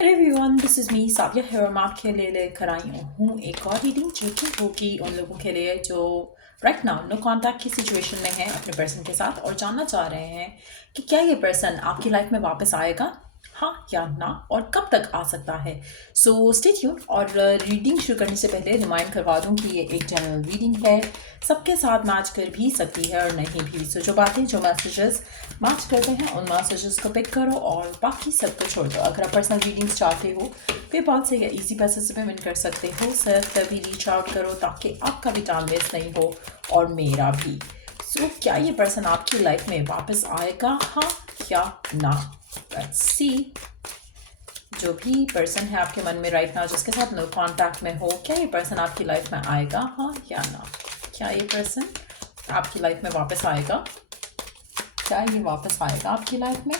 Everyone, this is me साविया है और मैं आपके लिए लेकर आई हूँ एक और रीडिंग जो कि होगी उन लोगों के लिए जो राइट नाउ नो कॉन्टैक्ट की सिचुएशन में है अपने पर्सन के साथ और जानना चाह रहे हैं कि क्या ये पर्सन आपकी लाइफ में वापस आएगा, हाँ या ना, और कब तक आ सकता है। So stay tuned. और रीडिंग शुरू करने से पहले रिमाइंड करवा दूँ कि ये एक जनरल रीडिंग है, सबके साथ मैच कर भी सकती है और नहीं भी। सो जो बातें जो मैसेजेस मैच करते हैं उन मैसेजेस को पिक करो और बाकी सब को छोड़ दो। अगर आप पर्सनल रीडिंग्स चाहते हो पेपाल से या इजी पैसे से पेमेंट कर सकते हो। सिर्फ तभी रीच आउट करो ताकि आपका भी टाइम वेस्ट नहीं हो और मेरा भी। सो क्या ये पर्सन आपकी लाइफ में वापस आएगा, हाँ या ना? Let's see. जो भी पर्सन है आपके मन में राइट नाउ जिसके साथ नो कॉन्टैक्ट में हो, क्या ये पर्सन आपकी लाइफ में आएगा, हाँ या ना? क्या ये पर्सन आपकी लाइफ में वापस आएगा? क्या ये वापस आएगा आपकी लाइफ में?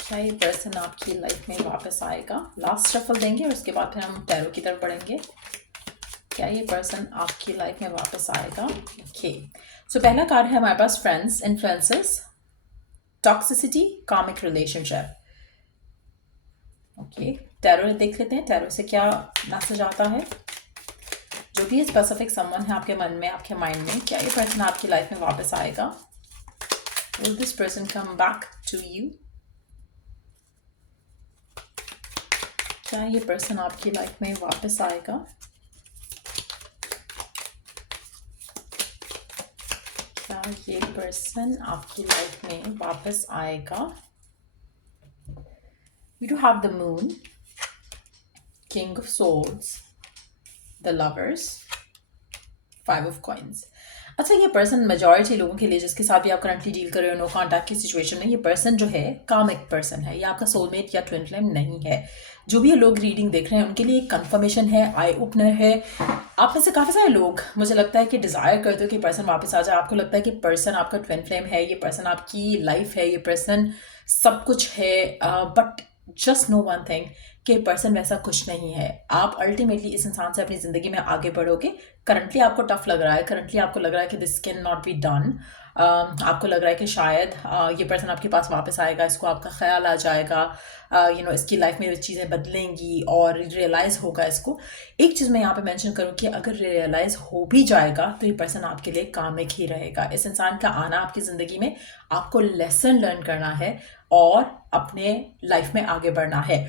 क्या ये पर्सन आपकी लाइफ में वापस आएगा? लास्ट शफल देंगे और उसके बाद फिर हम टैरो की तरफ बढ़ेंगे। क्या ये पर्सन आपकी लाइफ में वापस आएगा? ओके, सो पहला कार्ड है हमारे पास फ्रेंड्स, इन्फ्लुएंसेस, टॉक्सिसिटी, कार्मिक रिलेशनशिप। ओके, टैरो देख लेते हैं, टैरो से क्या मैसेज आता है। जो भी स्पेसिफिक समवन है आपके मन में, आपके माइंड में, क्या ये पर्सन आपकी लाइफ में वापस आएगा? Will this person come back to you? क्या ये पर्सन आपकी लाइफ में वापस आएगा? क्या ये पर्सन आपकी लाइफ में वापस आएगा? We do have the moon, king of swords, the lovers, five of coins. अच्छा, ये पर्सन मेजॉरिटी लोगों के लिए जिसके साथ भी आप करंटली डील कर रहे हो नो कॉन्टैक्ट की सिचुएशन में, ये पर्सन जो है कामिक पर्सन है, ये आपका सोलमेट या ट्विन फ्लेम नहीं है। जो भी लोग रीडिंग देख रहे हैं उनके लिए एक कंफर्मेशन है, आई ओपनर है। आप में से काफ़ी सारे लोग मुझे लगता है कि डिज़ायर करते हो कि पर्सन वापस आ जाए। आपको लगता है कि पर्सन आपका ट्विन फ्लेम है, ये पर्सन आपकी लाइफ है, ये पर्सन सब कुछ है, but just no one thing कि पर्सन वैसा कुछ नहीं है। आप अल्टीमेटली इस इंसान से अपनी ज़िंदगी में आगे बढ़ोगे। करंटली आपको टफ लग रहा है, करंटली आपको लग रहा है कि this can not be done. आपको लग रहा है कि शायद ये पर्सन आपके पास वापस आएगा, इसको आपका ख्याल आ जाएगा, इसकी लाइफ में चीज़ें बदलेंगी और रियलाइज़ होगा इसको। एक चीज़ मैं यहाँ पे मेंशन करूँ कि अगर रियलाइज़ हो भी जाएगा तो ये पर्सन आपके लिए कामिक ही रहेगा। इस इंसान का आना आपकी ज़िंदगी में आपको लेसन लर्न करना है और अपने लाइफ में आगे बढ़ना है।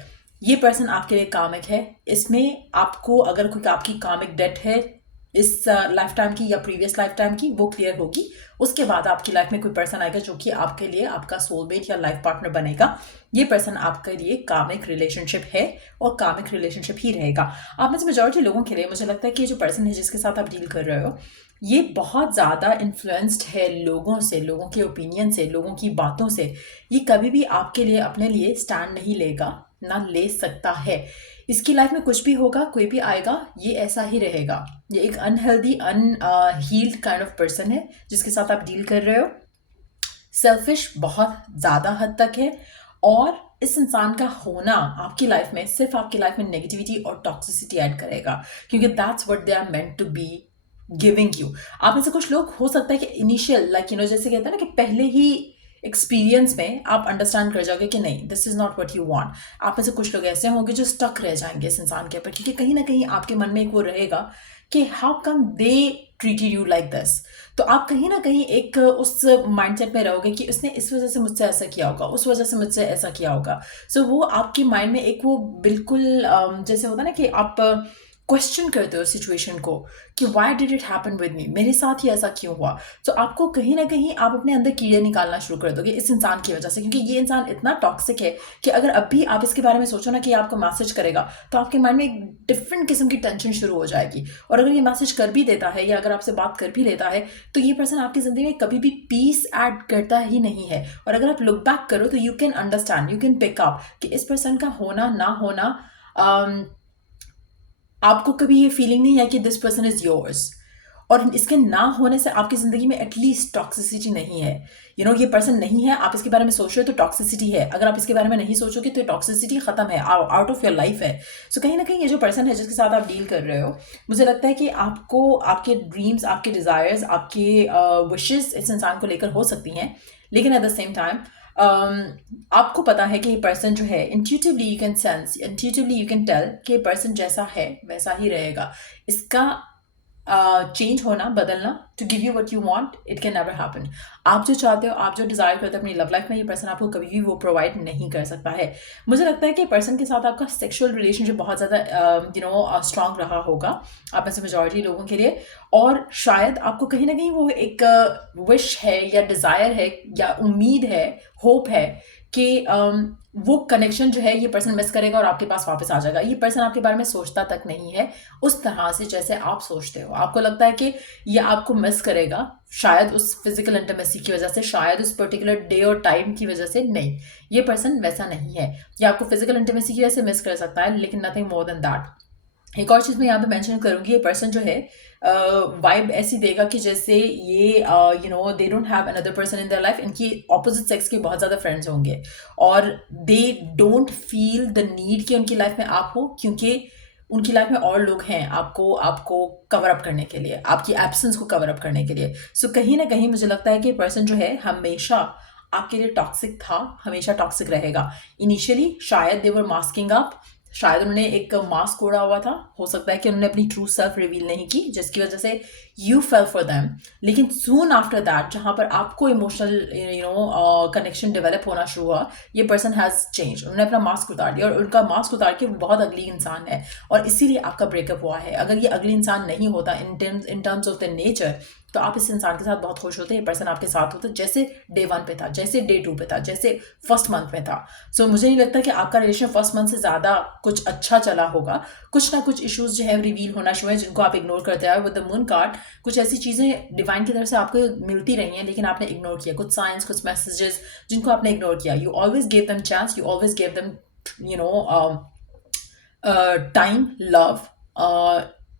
ये पर्सन आपके लिए कामिक है। इसमें आपको अगर कोई आपकी कामिक डेट है इस लाइफ टाइम की या प्रीवियस लाइफ टाइम की, वो क्लियर होगी। उसके बाद आपकी लाइफ में कोई पर्सन आएगा जो कि आपके लिए आपका सोलमेट या लाइफ पार्टनर बनेगा। ये पर्सन आपके लिए कामिक रिलेशनशिप है और कामिक रिलेशनशिप ही रहेगा। आप में से मेजॉरिटी लोगों के लिए मुझे लगता है कि जो पर्सन है जिसके साथ आप डील कर रहे हो, ये बहुत ज़्यादा इन्फ्लुएंस्ड है लोगों से, लोगों के ओपिनियन से, लोगों की बातों से। ये कभी भी आपके लिए अपने लिए स्टैंड नहीं लेगा, ना ले सकता है। इसकी लाइफ में कुछ भी होगा, कोई भी आएगा, ये ऐसा ही रहेगा। ये एक unhealthy healed kind of person है जिसके साथ आप डील कर रहे हो। सेल्फिश बहुत ज़्यादा हद तक है और इस इंसान का होना आपकी लाइफ में सिर्फ आपकी लाइफ में नेगेटिविटी और टॉक्सिसिटी ऐड करेगा, क्योंकि that's what they are meant to be giving you. आप में से कुछ लोग हो सकता है कि इनिशियल जैसे कहते हैं ना कि पहले ही एक्सपीरियंस में आप अंडरस्टैंड कर जाओगे कि नहीं, this is not what you want. आप में से कुछ लोग ऐसे होंगे जो स्टक रह जाएंगे इस इंसान के ऊपर, क्योंकि कहीं ना कहीं आपके मन में एक वो रहेगा कि how come they treated you like this. तो आप कहीं ना कहीं एक उस माइंडसेट में रहोगे कि उसने इस वजह से मुझसे ऐसा किया होगा, उस वजह से मुझसे ऐसा किया होगा। सो वो आपकी माइंड में एक वो बिल्कुल जैसे होता है ना कि आप क्वेश्चन करते हो सिचुएशन को कि why did it happen with me, मेरे साथ ही ऐसा क्यों हुआ। तो आपको कहीं ना कहीं आप अपने अंदर कीड़े निकालना शुरू कर दोगे इस इंसान की वजह से, क्योंकि ये इंसान इतना टॉक्सिक है कि अगर अभी आप इसके बारे में सोचो ना कि आपको मैसेज करेगा तो आपके माइंड में एक डिफरेंट किस्म की टेंशन शुरू हो जाएगी। और अगर ये मैसेज कर भी देता है या अगर आपसे बात कर भी लेता है तो ये पर्सन आपकी ज़िंदगी में कभी भी पीस ऐड करता ही नहीं है। और अगर आप लुक बैक करो तो you can understand, you can pick up कि इस पर्सन का होना ना होना, आपको कभी ये फीलिंग नहीं है कि दिस पर्सन इज योर्स। और इसके ना होने से आपकी ज़िंदगी में एटलीस्ट टॉक्सिसिटी नहीं है। ये पर्सन नहीं है, आप इसके बारे में सोच रहे हो तो टॉक्सिसिटी है। अगर आप इसके बारे में नहीं सोचोगे तो टॉक्सिसिटी खत्म है, आउट ऑफ योर लाइफ है। सो कहीं ना कहीं ये जो पर्सन है जिसके साथ आप डील कर रहे हो, मुझे लगता है कि आपको आपके ड्रीम्स, आपके डिज़ायर्स, आपके विशेस इस इंसान को लेकर हो सकती हैं, लेकिन एट द सेम टाइम आपको पता है कि ये पर्सन जो है intuitively you can sense, intuitively you can tell कि ये पर्सन जैसा है वैसा ही रहेगा। इसका चेंज होना, बदलना, to give you what you want, it can never happen. आप जो चाहते हो, आप जो डिज़ायर करते हो अपनी लव लाइफ में, ये पर्सन आपको कभी भी वो प्रोवाइड नहीं कर सकता है। मुझे लगता है कि पर्सन के साथ आपका सेक्सुअल रिलेशनशिप बहुत ज़्यादा स्ट्रांग रहा होगा आप में से मेजॉरिटी लोगों के लिए, और शायद आपको कहीं ना कहीं वो एक विश है या डिज़ायर है या उम्मीद है, होप है कि वो कनेक्शन जो है ये पर्सन मिस करेगा और आपके पास वापस आ जाएगा। ये पर्सन आपके बारे में सोचता तक नहीं है उस तरह से जैसे आप सोचते हो। आपको लगता है कि ये आपको मिस करेगा, शायद उस फिजिकल इंटीमेसी की वजह से, शायद उस पर्टिकुलर डे और टाइम की वजह से। नहीं, ये पर्सन वैसा नहीं है। ये आपको फिजिकल इंटीमेसी की वजह से मिस कर सकता है, लेकिन नथिंग मोर देन दैट। एक और चीज़ मैं यहाँ पे मेंशन करूँगी, ये पर्सन जो है वाइब ऐसी देगा कि जैसे ये they don't have another person in their life. इनकी ऑपोजिट सेक्स के बहुत ज़्यादा फ्रेंड्स होंगे और they don't feel the need कि उनकी लाइफ में आप हो, क्योंकि उनकी लाइफ में और लोग हैं आपको आपको कवर अप करने के लिए, आपकी एब्सेंस को कवर अप करने के लिए। सो कहीं ना कहीं मुझे लगता है कि पर्सन जो है हमेशा आपके लिए टॉक्सिक था, हमेशा टॉक्सिक रहेगा। इनिशियली शायद दे वर मास्किंग अप, शायद उन्होंने एक मास्क ओढ़ा हुआ था, हो सकता है कि उन्होंने अपनी ट्रू सेल्फ रिवील नहीं की जिसकी वजह से यू फेल फॉर देम। लेकिन सून आफ्टर दैट जहाँ पर आपको इमोशनल कनेक्शन डेवलप होना शुरू हुआ, ये पर्सन हैज़ चेंज। उन्होंने अपना मास्क उतार दिया और उनका मास्क उतार के वो बहुत अगली इंसान है और इसीलिए आपका ब्रेकअप हुआ है। अगर ये अगली इंसान नहीं होता in terms of the nature, तो आप इस इंसान के साथ बहुत खुश होते। ये पर्सन आपके साथ होता जैसे डे 1 पे था, जैसे डे 2 पे था, जैसे फर्स्ट मंथ में था। सो मुझे नहीं लगता कि आपका रिलेशन फर्स्ट मंथ से ज़्यादा कुछ अच्छा चला होगा। कुछ ना कुछ इश्यूज जो है रिवील होना शुरू है जिनको आप इग्नोर करते आए। विद द मून कार्ड कुछ ऐसी चीज़ें डिवाइन की तरफ से आपको मिलती रही हैं, लेकिन आपने इग्नोर किया। कुछ साइंस, कुछ मैसेजेस जिनको आपने इग्नोर किया। You always gave them chance, you always gave them time, love,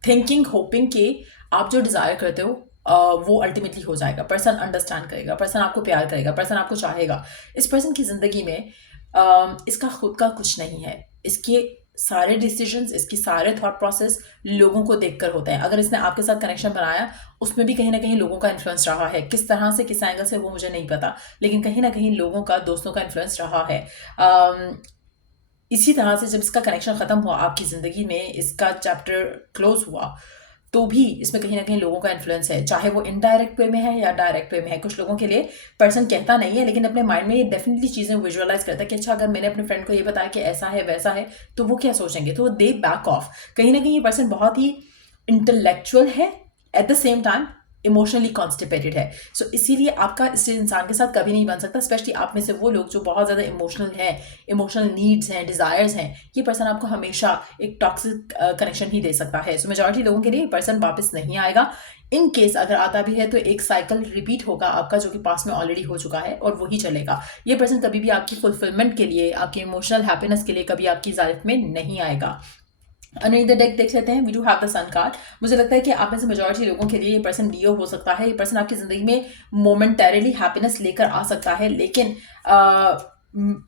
thinking, hopping कि आप जो डिज़ायर करते हो वो अल्टीमेटली हो जाएगा। पर्सन अंडरस्टैंड करेगा, पर्सन आपको प्यार करेगा, पर्सन आपको चाहेगा। इस पर्सन की ज़िंदगी में इसका खुद का कुछ नहीं है। इसके सारे डिसीजंस, इसकी सारे थॉट प्रोसेस लोगों को देखकर होते हैं। अगर इसने आपके साथ कनेक्शन बनाया, उसमें भी कहीं ना कहीं लोगों का इन्फ्लुएंस रहा है। किस तरह से, किस एंगल से, वो मुझे नहीं पता, लेकिन कहीं ना कहीं लोगों का, दोस्तों का इन्फ्लुएंस रहा है। इसी तरह से जब इसका कनेक्शन ख़त्म हुआ आपकी ज़िंदगी में, इसका चैप्टर क्लोज हुआ, तो भी इसमें कहीं ना कहीं लोगों का इन्फ्लुएंस है, चाहे वो इनडायरेक्ट वे में है या डायरेक्ट वे में है। कुछ लोगों के लिए पर्सन कहता नहीं है, लेकिन अपने माइंड में ये डेफिनेटली चीज़ें विजुअलाइज करता है कि अच्छा, अगर मैंने अपने फ्रेंड को ये बताया कि ऐसा है वैसा है, तो वो क्या सोचेंगे, तो दे बैक ऑफ। कहीं ना कहीं ये पर्सन बहुत ही इंटेलेक्चुअल है, at the same time emotionally constipated है। सो इसीलिए आपका इस इंसान के साथ कभी नहीं बन सकता। स्पेशली आप में से वो लोग जो बहुत ज़्यादा इमोशनल हैं, इमोशनल नीड्स हैं, डिज़ायर्स हैं, ये पर्सन आपको हमेशा एक टॉक्सिक कनेक्शन ही दे सकता है। सो मेजॉरिटी लोगों के लिए ये पर्सन वापस नहीं आएगा। इन केस अगर आता भी है तो एक साइकिल रिपीट होगा आपका, जो कि पास में ऑलरेडी हो चुका है और वही चलेगा। ये पर्सन कभी भी आपकी फुलफिलमेंट के लिए, आपकी इमोशनल हैप्पीनेस के लिए कभी आपकी लाइफ में नहीं आएगा। अनदर डेक देख लेते हैं। We do have the sun card. मुझे लगता है कि आप में से मेजॉरिटी लोगों के लिए ये पर्सन लियो हो सकता है। ये पर्सन आपकी ज़िंदगी में मोमेंटरीली हैप्पीनेस लेकर आ सकता है, लेकिन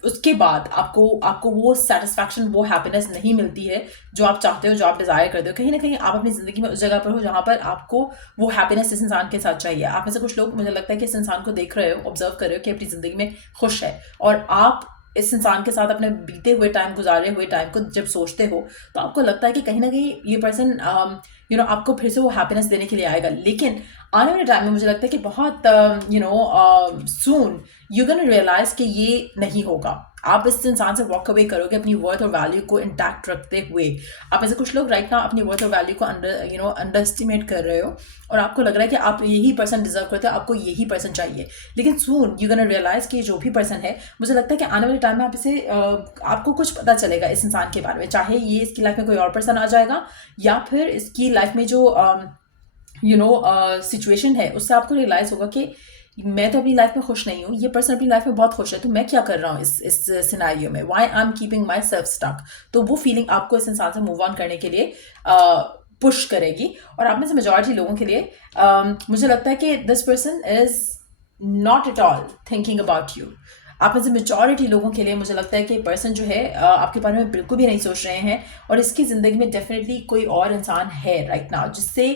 उसके बाद आपको वो सेटिस्फैक्शन, वो हैप्पीनेस नहीं मिलती है जो आप चाहते हो, जो आप डिज़ायर करते हो। कहीं ना कहीं आप अपनी ज़िंदगी में उस जगह पर हो जहाँ पर आपको वो हैप्पीनेस इस इंसान के साथ चाहिए। आप में से कुछ लोग, मुझे लगता है कि इस इंसान को देख रहे हो, ऑब्जर्व कर रहे हो कि अपनी ज़िंदगी में खुश है, और आप इस इंसान के साथ अपने बीते हुए टाइम, गुजारे हुए टाइम को जब सोचते हो, तो आपको लगता है कि कहीं ना कहीं ये पर्सन आपको फिर से वो हैप्पीनेस देने के लिए आएगा। लेकिन आने वाले टाइम में मुझे लगता है कि बहुत सून यू कैन रियलाइज कि ये नहीं होगा। आप इस इंसान से वॉक अवे करोगे अपनी वर्थ और वैल्यू को इंटैक्ट रखते हुए। आप ऐसे कुछ लोग राइट ना अपनी वर्थ और वैल्यू को अंडर एस्टिमेट कर रहे हो और आपको लग रहा है कि आप यही पर्सन डिजर्व करते हो, आपको यही पर्सन चाहिए। लेकिन सून यू कैन रियलाइज कि जो भी पर्सन है, मुझे लगता है कि आने वाले टाइम में आप इसे आपको कुछ पता चलेगा इस इंसान के बारे में। चाहे ये इसकी लाइफ में कोई और पर्सन आ जाएगा, या फिर इसकी लाइफ में जो सिचुएशन है उससे आपको रियलाइज होगा कि मैं तो अपनी लाइफ में खुश नहीं हूँ, ये पर्सन अपनी लाइफ में बहुत खुश है, तो मैं क्या कर रहा हूँ इस सिनेरियो में, why I am keeping myself stuck. तो वो फीलिंग आपको इस इंसान से मूव ऑन करने के लिए पुश करेगी। और आप में से मेजॉरिटी लोगों के लिए मुझे लगता है कि this person is not at all thinking about you. आप में से मेजॉरिटी लोगों के लिए मुझे लगता है कि पर्सन जो है आपके बारे में बिल्कुल भी नहीं सोच रहे हैं, और इसकी ज़िंदगी में डेफिनेटली कोई और इंसान है राइट नाउ जिससे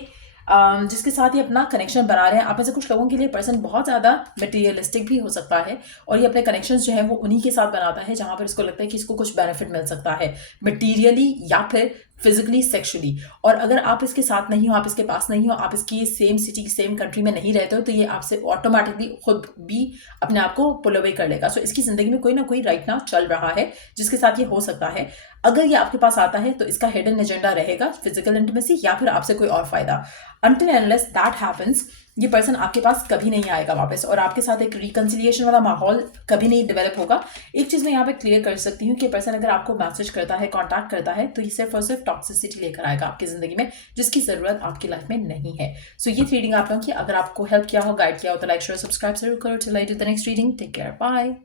जिसके साथ ये अपना कनेक्शन बना रहे हैं। आप में से कुछ लोगों के लिए पर्सन बहुत ज़्यादा मटेरियलिस्टिक भी हो सकता है और ये अपने कनेक्शंस जो है वो उन्हीं के साथ बनाता है जहाँ पर इसको लगता है कि इसको कुछ बेनिफिट मिल सकता है मटीरियली या फिर फिजिकली सेक्सुअली। और अगर आप इसके साथ नहीं हो, आप इसके पास नहीं हो, आप इसकी सेम सिटी सेम कंट्री में नहीं रहते हो, तो ये आपसे ऑटोमेटिकली खुद भी अपने आप को पुल अवे कर लेगा। सो इसकी जिंदगी में कोई ना कोई राइट ना चल रहा है जिसके साथ ये हो सकता है। अगर ये आपके पास आता है तो इसका हिडन एजेंडा रहेगा फिजिकल इंटीमेसी या फिर आपसे कोई और फायदा। अनटिल अनलेस दैट हैपेंस ये पर्सन आपके पास कभी नहीं आएगा वापस और आपके साथ एक रिकंसिलिएशन वाला माहौल कभी नहीं डेवलप होगा। एक चीज़ मैं यहाँ पे क्लियर कर सकती हूँ कि पर्सन अगर आपको मैसेज करता है, कांटेक्ट करता है, तो ये सिर्फ और सिर्फ टॉक्सिसिटी लेकर आएगा आपकी ज़िंदगी में जिसकी ज़रूरत आपकी लाइफ में नहीं है। सो ये रीडिंग आप लोगों की अगर आपको हेल्प किया हो, गाइड किया हो, तो लाइक शेयर सब्सक्राइब जरूर करो। Till I do the next reading, take care, bye.